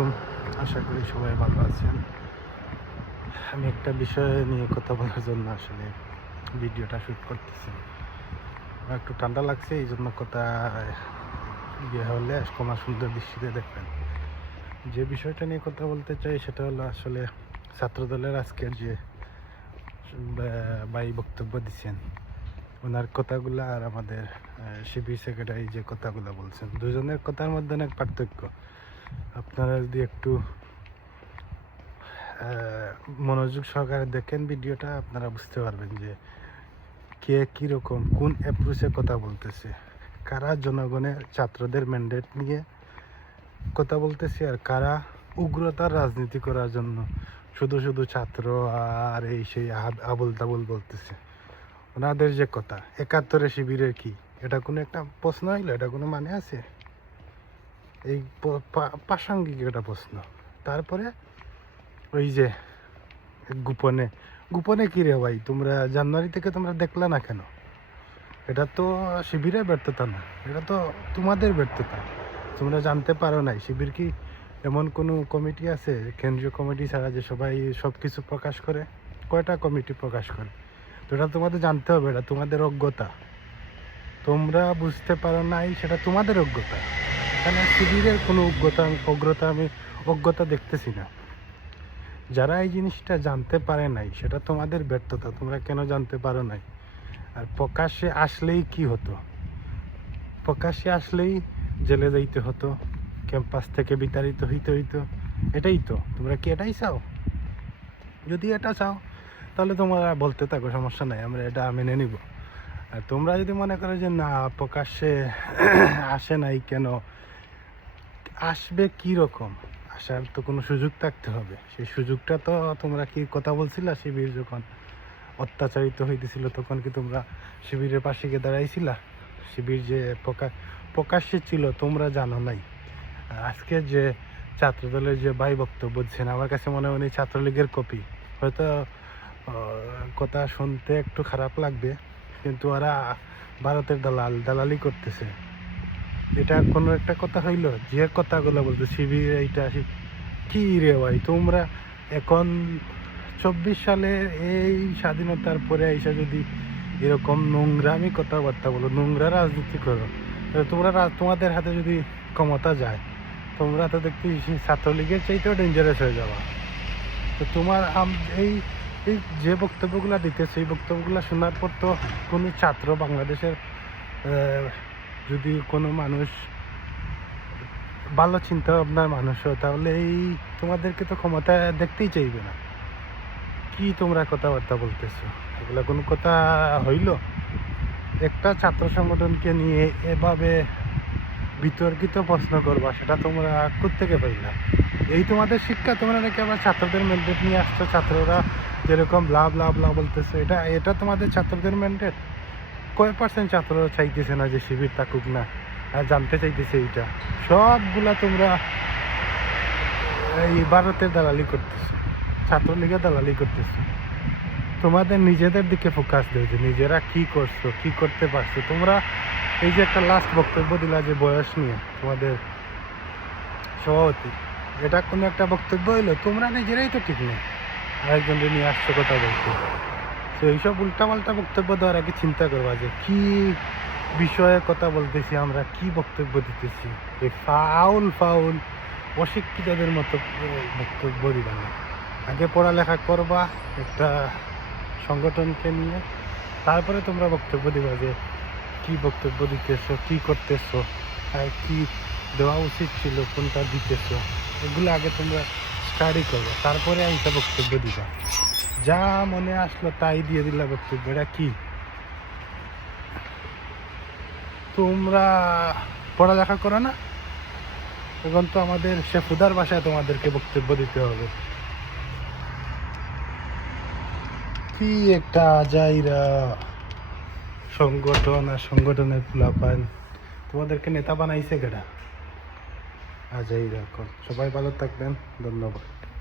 আলাইকুম। আশা করি সবাই ভালো আছেন। আমি একটা বিষয় নিয়ে কথা বলার জন্য আসলে ভিডিওটা শ্যুট করতেছি। একটু ঠান্ডা লাগছে, এই জন্য কথা ইয়ে হলে কমা সুন্দর দৃষ্টিতে দেখবেন। যে বিষয়টা নিয়ে কথা বলতে চাই, সেটা হলো আসলে ছাত্রদলের আজকের যে বাই বক্তব্য দিচ্ছেন ওনার কথাগুলো আর আমাদের শিবির সেক্রেটারি যে কথাগুলো বলছেন, দুজনের কথার মধ্যে অনেক পার্থক্য। আপনারা যদি একটু মনোযোগ সহকারে দেখেন ভিডিওটা, আপনারা বুঝতে পারবেন যে কে কীরকম, কোন অ্যাপ্রোচে কথা বলতেছে। কারা জনগণের ছাত্রদের ম্যান্ডেট নিয়ে কথা বলতেছে আর কারা উগ্রতার রাজনীতি করার জন্য শুধু শুধু ছাত্র আর এই সেই আব- আবল তাবল বলতেছে। ওনাদের যে কথা একাত্তরে শিবিরের কি? এটা কোনো একটা প্রশ্ন হইল? এটা কোনো মানে আছে? এই প্রাসঙ্গিক একটা প্রশ্ন। তারপরে ওই যে গোপনে গোপনে কি রে ভাই? তোমরা জানুয়ারি থেকে তোমরা দেখলে না কেন? এটা তো শিবিরের ব্যর্থতা না, এটা তো তোমাদের ব্যর্থতা। তোমরা জানতে পারো নাই, শিবির কি এমন কোনো কমিটি আছে? কেন্দ্রীয় কমিটি ছাড়া যে সবাই সব কিছু প্রকাশ করে? কয়টা কমিটি প্রকাশ করে? তো এটা তোমাদের জানতে হবে, এটা তোমাদের অজ্ঞতা। তোমরা বুঝতে পারো নাই, সেটা তোমাদের অজ্ঞতা। এখানে শিবিরের কোনো অজ্ঞতা, অগ্রতা আমি, অজ্ঞতা দেখতেছি না। যারা এই জিনিসটা জানতে পারে নাই, সেটা তোমাদের ব্যর্থতা, তোমরা কেন জানতে পারো নাই? আর প্রকাশ্যে আসলেই কি হতো? প্রকাশ্যে আসলেই জেলে যাইতে হতো, ক্যাম্পাস থেকে বিতাড়িত হইতে হইতো, এটাই তো। তোমরা কি এটাই চাও? যদি এটা চাও, তাহলে তোমরা বলতে থাকো, সমস্যা নাই, আমরা এটা মেনে নিব। আর তোমরা যদি মনে করো যে না, প্রকাশ্যে আসে নাই কেন আসবে কি রকম আসার তো কোনো সুযোগ থাকতে হবে। সেই সুযোগটা তো তোমরা কি কথা বলছিলা শিবির যখন অত্যাচারিত হইতেছিল তখন কি তোমরা শিবিরের পাশে গিয়ে দাঁড়াইছিলা? শিবির যে প্রকাশ প্রকাশ্যে ছিল, তোমরা জানো নাই। আজকে যে ছাত্রদলের যে ভাই বক্তব্য দিচ্ছেন আমার কাছে মনে হয় উনি ছাত্রলীগের কপি। হয়তো কথা শুনতে একটু খারাপ লাগবে, কিন্তু ওরা ভারতের দালাল, দালালি করতেছে। এটা কোনো একটা কথা হইল, যে কথাগুলো বলতে শিবির এইটা সে- কি রে ভাই, তোমরা এখন চব্বিশ সালে এই স্বাধীনতার পরে এসে যদি এরকম নোংরামি কথাবার্তা বলো, নোংরা রাজনীতি করো তোমরা তোমাদের হাতে যদি ক্ষমতা যায়, তোমরা তো দেখতে ছাত্রলীগের চাইতেও ডেঞ্জারাস হয়ে যাওয়া তো তোমার এই এই যে বক্তব্যগুলো দিতেছে সেই বক্তব্যগুলো শোনার পর তো কোনো ছাত্র বাংলাদেশের যদি কোনো মানুষ ভালো চিন্তা ভাবনার মানুষ হয়, তাহলে এই তোমাদেরকে তো ক্ষমতা দেখতেই চাইবে না। কি তোমরা কথাবার্তা বলতেছো? এগুলো কোনো কথা হইল? একটা ছাত্র সংগঠনকে নিয়ে এভাবে বিতর্কিত প্রশ্ন করবা, সেটা তোমরা থেকে পাইলা? এই তোমাদের শিক্ষা, তোমরা নাকি আবার ছাত্রদের ম্যান্ডেট নিয়ে আসছো? ছাত্ররা যেরকম লাভ লাভ লাভ বলতেছে, এটা এটা তোমাদের ছাত্রদের ম্যান্ডেট কয় পার্সেন্ট ছাত্র চাইতেছে না যে শিবির থাকুক না? জানতে চাইতেছে এইটা। সবগুলা তোমরা এই ভারতের দালালি করতেছো, ছাত্রলীগের দালালি করতেছো। তোমাদের নিজেদের দিকে ফোকাস দেয় যে নিজেরা কি করছ, কি করতে পারছ। তোমরা এই যে একটা লাস্ট বক্তব্য দিলা যে বয়স নিয়ে তোমাদের সভাপতি, এটা কোনো একটা বক্তব্য হইল? তোমরা নিজেরাই তো ঠিক নেই। আরেকজনকে নিয়ে আসছো কথা বলতে। তো এইসব উল্টাপাল্টা বক্তব্য দেওয়ার আগে চিন্তা করবা যে কি বিষয়ে কথা বলতেছি আমরা, কি বক্তব্য দিতেছি? এই ফাউল ফাউল, অশিক্ষিতদের মতো বক্তব্য দিবা না। আগে পড়ালেখা করবা একটা সংগঠনকে নিয়ে, তারপরে তোমরা বক্তব্য দিবা যে কি বক্তব্য দিতেছো, কি করতেছো, আর কি দেওয়া উচিত ছিল, কোনটা দিতেছো, এগুলো আগে তোমরা স্টাডি করবে, তারপরে আইসা বক্তব্য দিবা। যা মনে আসলো তাই দিয়ে দিলা বক্তব্য এটা কি? তোমরা পড়ালেখা করো না? এখন তো আমাদের শেফুদার বাসায় তোমাদেরকে বক্তব্য দিতে হবে। কি একটা আজাইরা সংগঠন আর সংগঠনের ফুলাপান তোমাদেরকে নেতা বানাইছে কেটা আজাইরা সবাই ভালো থাকবেন। ধন্যবাদ।